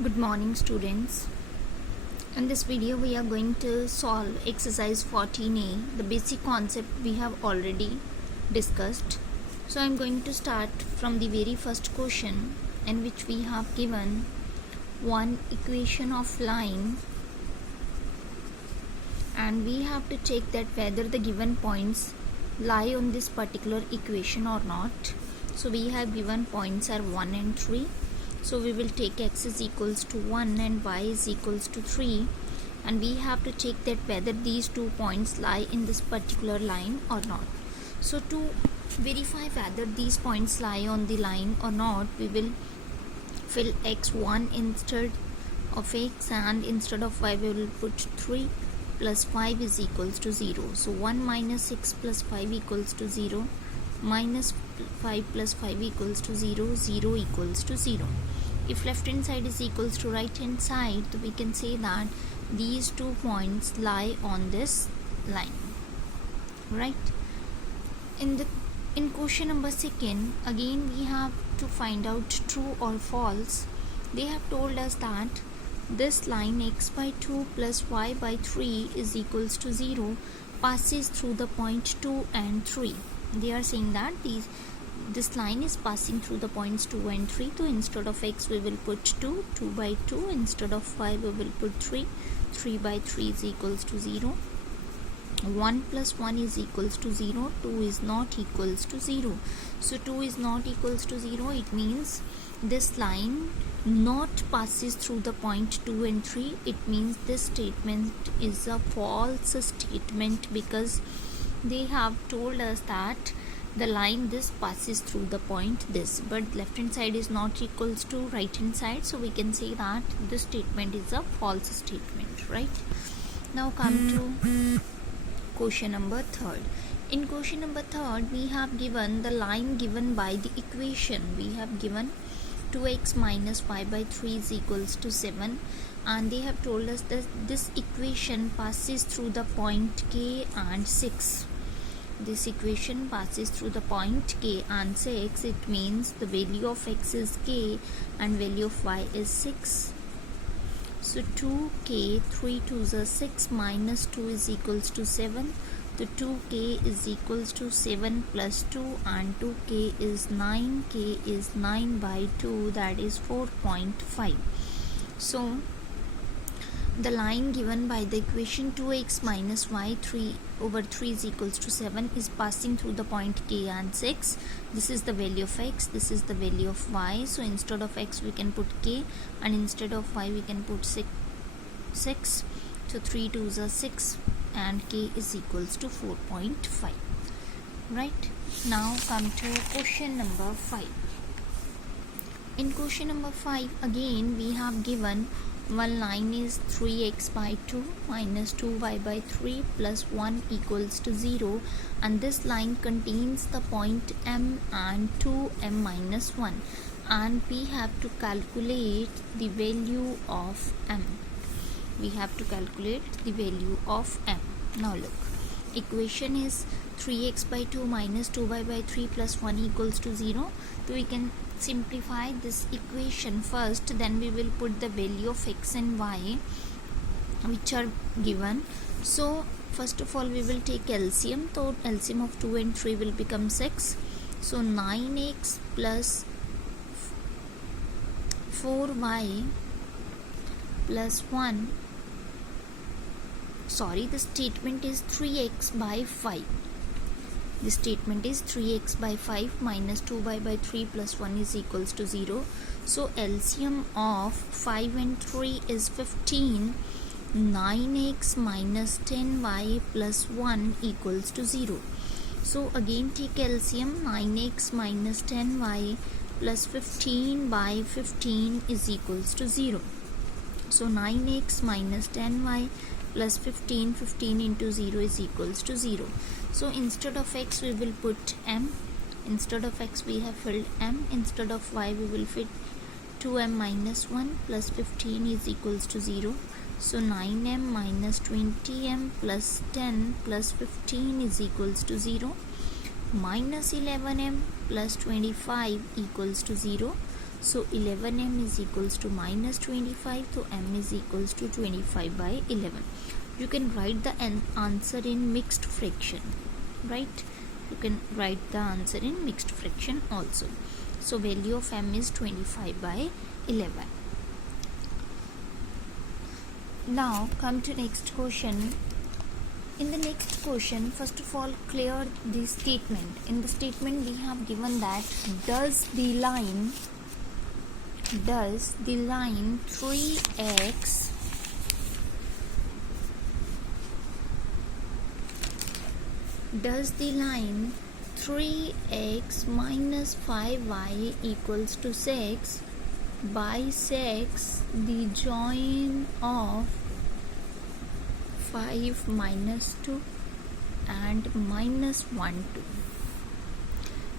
Good morning, students. In this video we are going to solve exercise 14a. The basic concept we have already discussed. So I am going to start from the very first question, in which we have given one equation of line, and we have to check that whether the given points lie on this particular equation or not. So we have given points are 1 and 3. So we will take x is equals to 1 and y is equals to 3, and we have to check that whether these 2 points lie in this particular line or not. So to verify whether these points lie on the line or not, we will fill x1 instead of x, and instead of y we will put 3 plus 5 is equals to 0. So 1 minus 6 plus 5 equals to 0, minus 5 plus 5 equals to 0, 0 equals to 0. If left hand side is equals to right hand side, so we can say that these 2 points lie on this line, right? In question number 2, again we have to find out true or false. They have told us that this line x by 2 plus y by 3 is equals to 0 passes through the point 2 and 3. They are saying that this line is passing through the points 2 and 3. So instead of x we will put 2 by 2. Instead of y we will put 3 by 3 is equals to 0. 1 plus 1 is equals to 0. 2 is not equals to 0. So 2 is not equals to 0. It means this line not passes through the point 2 and 3. It means this statement is a false statement, because they have told us that the line this passes through the point this, but left hand side is not equals to right hand side, so we can say that this statement is a false statement, right? Now come to question number 3. In question number 3, we have given the line given by the equation. We have given 2x minus y by 3 is equals to 7, and they have told us that this equation passes through the point k and 6. This equation passes through the point k and 6. It means the value of x is k and value of y is 6. So 2k, 3 2s are 6, minus 2 is equals to 7. So 2k is equals to 7 plus 2, and 2k is 9. K is 9 by 2, that is 4.5. So the line given by the equation 2x minus y 3 over 3 is equals to 7 is passing through the point k and 6. This is the value of x, this is the value of y. So instead of x we can put k, and instead of y we can put 6. So 3 2s are 6, and k is equals to 4.5. Right? Now come to question number 5. In question number 5, again we have given one line is 3x by 2 minus 2y by 3 plus 1 equals to 0, and this line contains the point m and 2m minus 1, and we have to calculate the value of m. We have to calculate the value of m. Now look, equation is 3x by 2 minus 2y by 3 plus 1 equals to 0. So we can simplify this equation first, then we will put the value of x and y which are given. So first of all we will take LCM. So LCM of 2 and 3 will become 6. So 9x plus 4y plus 1, sorry, the statement is 3x by 5. The statement is 3x by 5 minus 2y by 3 plus 1 is equals to 0. So LCM of 5 and 3 is 15. 9x minus 10y plus 1 equals to 0. So again take LCM. 9x minus 10y plus 15 by 15 is equals to 0. So 9x minus 10y plus 15 into 0 is equals to 0. So instead of x we will put m. Instead of x we have filled m. Instead of y we will fit 2m minus 1 plus 15 is equals to 0. So 9m minus 20m plus 10 plus 15 is equals to 0. Minus 11m plus 25 equals to 0. So 11m is equals to minus 25, so m is equals to 25 by 11. You can write the answer in mixed fraction, right? You can write the answer in mixed fraction also. So value of m is 25 by 11. Now come to next question. In the next question, first of all, clear the statement. In the statement we have given that does the line 3x minus 5y equals to 6 bisects the join of 5 minus 2 and minus 1 2.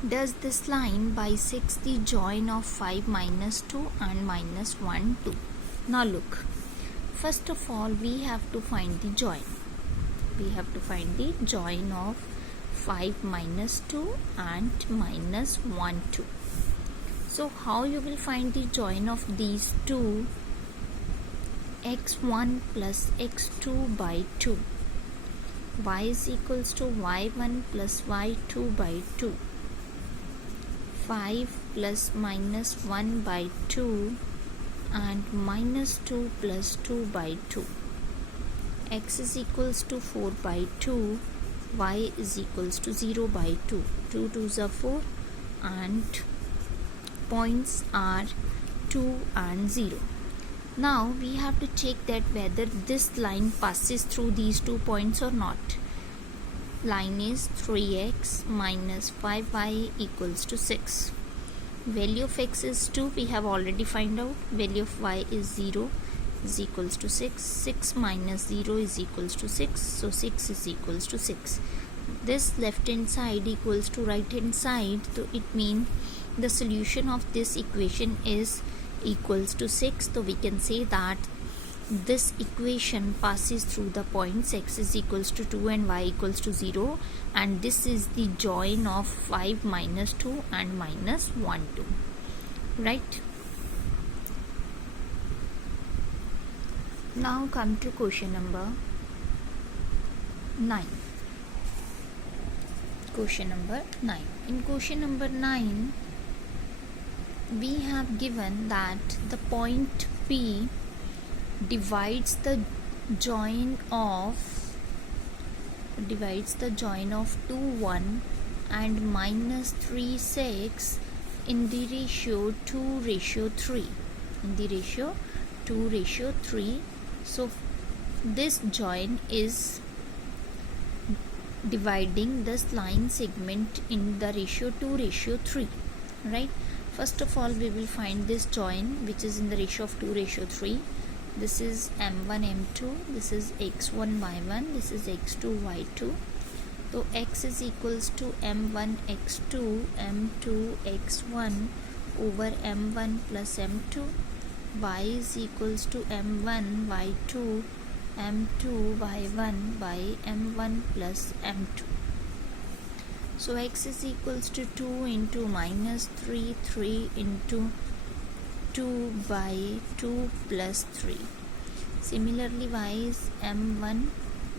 Does this line bisects the join of 5 minus 2 and minus 1 2? Now look, first of all we have to find the join. We have to find the join of 5 minus 2 and minus 1 2. So how you will find the join of these two? x1 plus x2 by 2. Y is equals to y1 plus y2 by 2. 5 plus minus 1 by 2 and minus 2 plus 2 by 2. X is equals to 4 by 2. Y is equals to 0 by 2. 2 2s are 4 and points are 2 and 0. Now we have to check that whether this line passes through these 2 points or not. Line is 3x minus 5y equals to 6. Value of x is 2, we have already find out. Value of y is 0 is equals to 6. 6 minus 0 is equals to 6, so 6 is equals to 6. This left hand side equals to right hand side, so it means the solution of this equation is equals to 6. So we can say that this equation passes through the points x is equals to 2 and y equals to 0, and this is the join of 5 minus 2 and minus 1 2, right? Now come to question number 9. Question number 9. In question number 9 we have given that the point P divides the join of 2 1 and minus 3 6 in the ratio 2:3. So this join is dividing this line segment in the ratio 2:3, right? First of all we will find this join which is in the ratio of 2:3. This is m1 m2, this is x1 y1, this is x2 y2. So x is equals to m1 x2 m2 x1 over m1 plus m2. Y is equals to m1 y2 m2 y1 by m1 plus m2. So x is equals to 2 into minus 3 into 2 by 2 plus 3. Similarly y is m1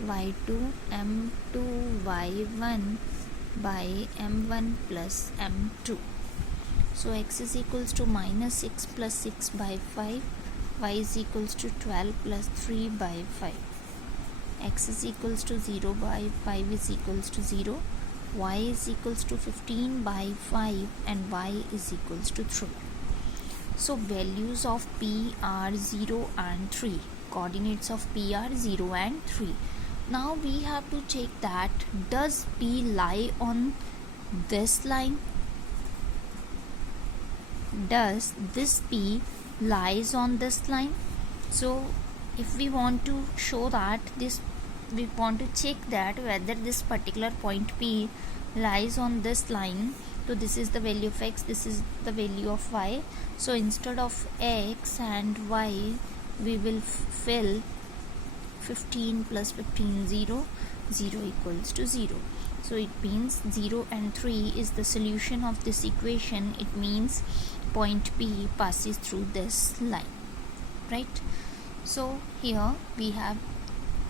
y2 m2 y1 by m1 plus m2. So x is equals to minus 6 plus 6 by 5. Y is equals to 12 plus 3 by 5. X is equals to 0 by 5 is equals to 0. Y is equals to 15 by 5 and y is equals to 3. So values of P are 0 and 3. Coordinates of P are 0 and 3. Now we have to check that does P lie on this line? Does this P lies on this line? So if we want to show that this, we want to check that whether this particular point P lies on this line. So this is the value of x, this is the value of y. So instead of x and y we will fill 15 plus 15 0 equals to 0. So it means 0 and 3 is the solution of this equation. It means point P passes through this line, right? So here we have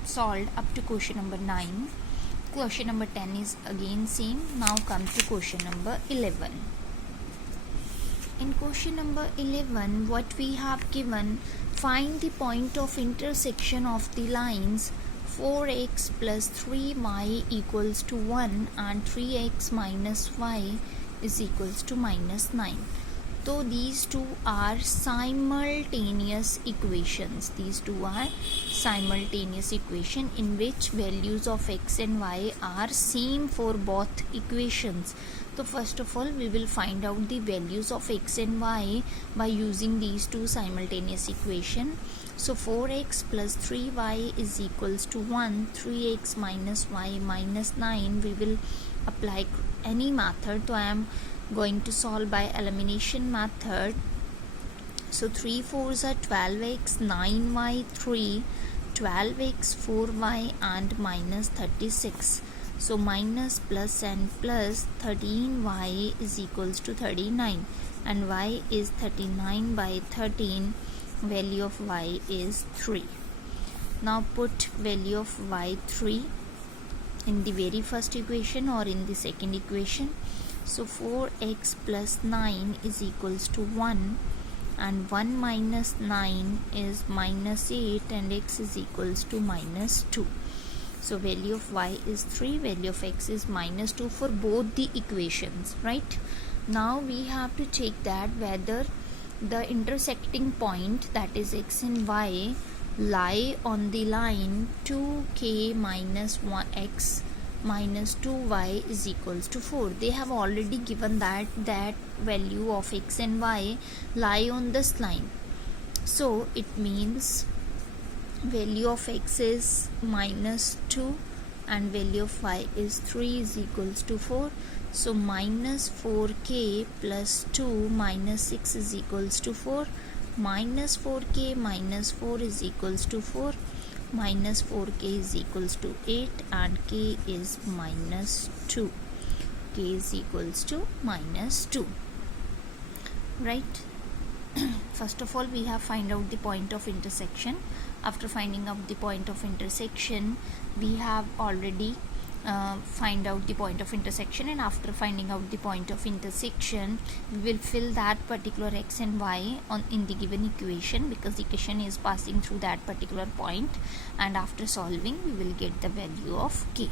solved up to question number 9. Question number 10 is again same. Now come to question number 11. In question number 11, what we have given, find the point of intersection of the lines 4x plus 3y equals to 1 and 3x minus y is equals to minus 9. So these two are simultaneous equations. These two are simultaneous equation in which values of x and y are same for both equations. So first of all, we will find out the values of x and y by using these two simultaneous equation. So 4x plus 3y is equals to 1, 3x minus y minus 9. We will apply any method. So I am going to solve by elimination method. So 3 4s are 12x, 9y 3, 12x 4y and minus 36. So minus plus and plus 13y is equals to 39 and y is 39 by 13. Value of y is 3. Now put value of y 3 in the very first equation or in the second equation. So 4x plus 9 is equals to 1 and 1 minus 9 is minus 8 and x is equals to minus 2. So value of y is 3, value of x is minus 2 for both the equations, right? Now we have to check that whether the intersecting point, that is x and y, lie on the line 2k minus 1x minus 2y is equals to 4. They have already given that value of x and y lie on this line. So it means value of x is minus 2 and value of y is 3 is equals to 4. So minus 4k plus 2 minus 6 is equals to 4. Minus 4k minus 4 is equals to 4. Minus 4k is equals to 8 and k is minus 2. K is equals to minus 2. Right? First of all, we have find out the point of intersection. After finding out the point of intersection, we have already find out the point of intersection, and after finding out the point of intersection, we will fill that particular x and y on in the given equation, because the equation is passing through that particular point, and after solving we will get the value of k.